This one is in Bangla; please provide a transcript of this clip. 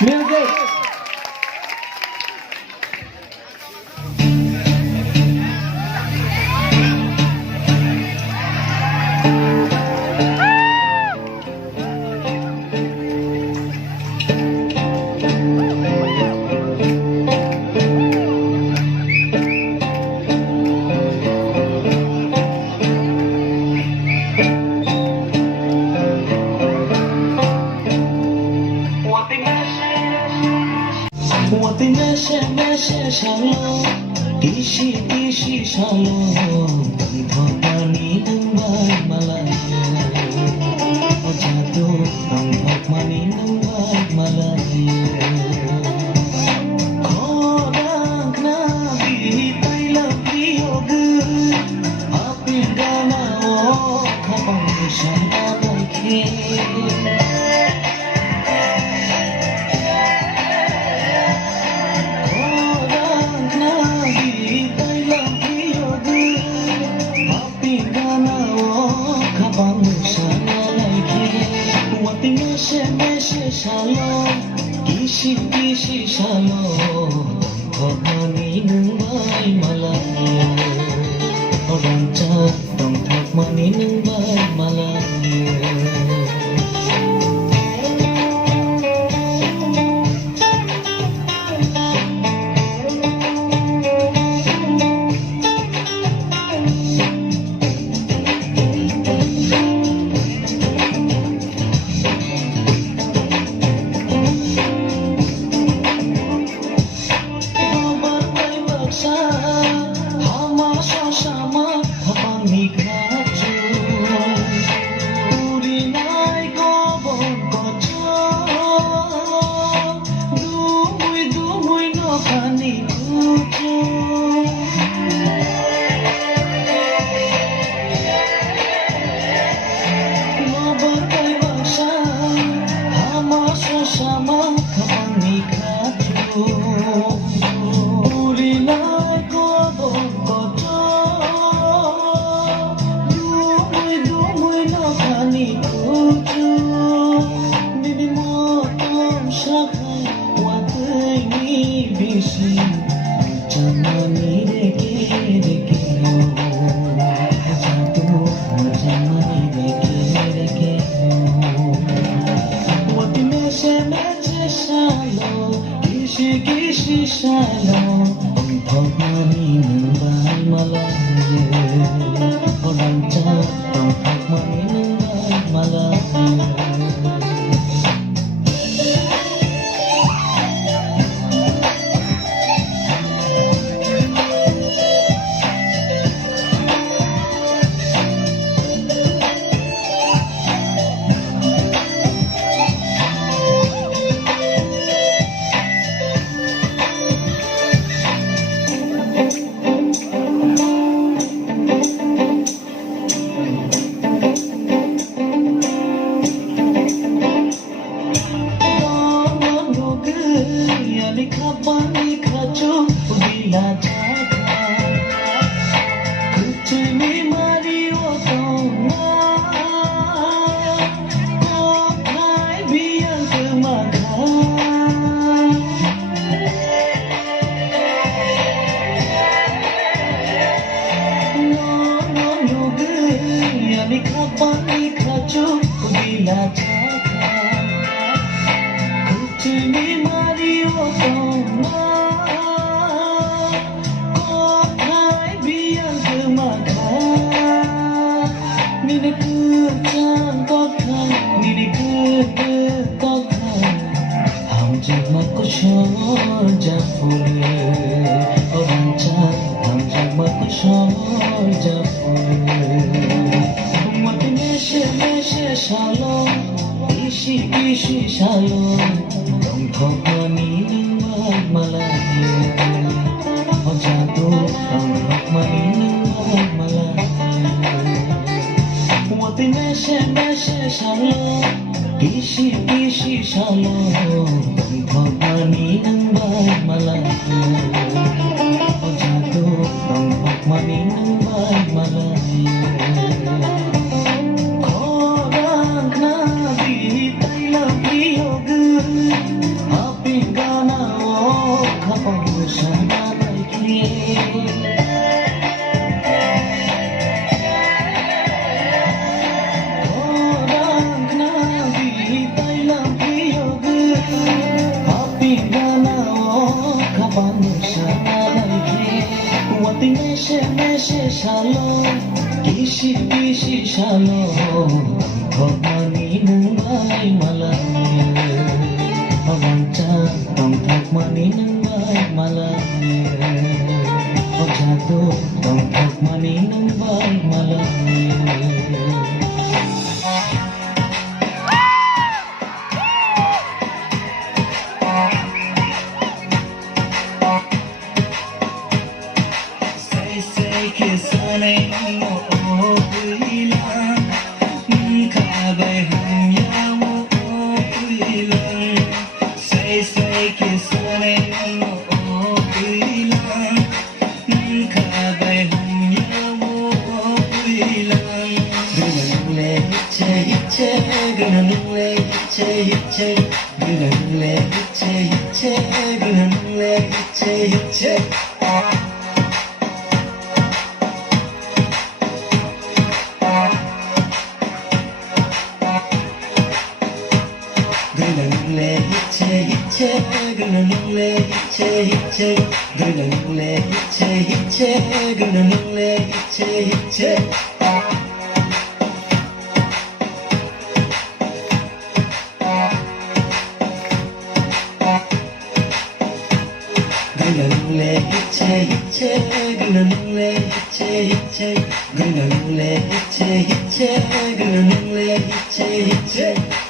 Music.我的মেশে শালো দিশি শালো তন্থমানি নংবাই মালাyo o jadu tন্থমানি নংবাই মালাyo khorang na bitai labi og apin gana o khapang shana baikhe মেশে শালো দিশি শালো তন্থমানি নংবাই মালাyo Oranca tন্থমানি নংবাই মালাyo Gishi shalo tন্থমানি নংবাই মালাyo Oranca tন্থমানি নংবাই মালাyo Gishi shalo tন্থমানি নংবাই মালাyo o jadu tন্থমানি নংবাই মালাyo Wati মেশে শালো দিশি শালো তন্থমানি নংবাই মালাyo o jadu tন্থমানি নংবাই মালাyo Khorang na bitai labi og मेसेमेसेसाल' गिसिसाल' दंथ'मानि नोंबाय मालायो दंथ'मानि नोंबाय मालायो जादु दंथ'मानि नोंबाय मालायो Kisane mo ilang kabay hanya mo ilang say kisane mo ilang kabay hanya mo ilang ganale che ganale che ganale che ganale che Che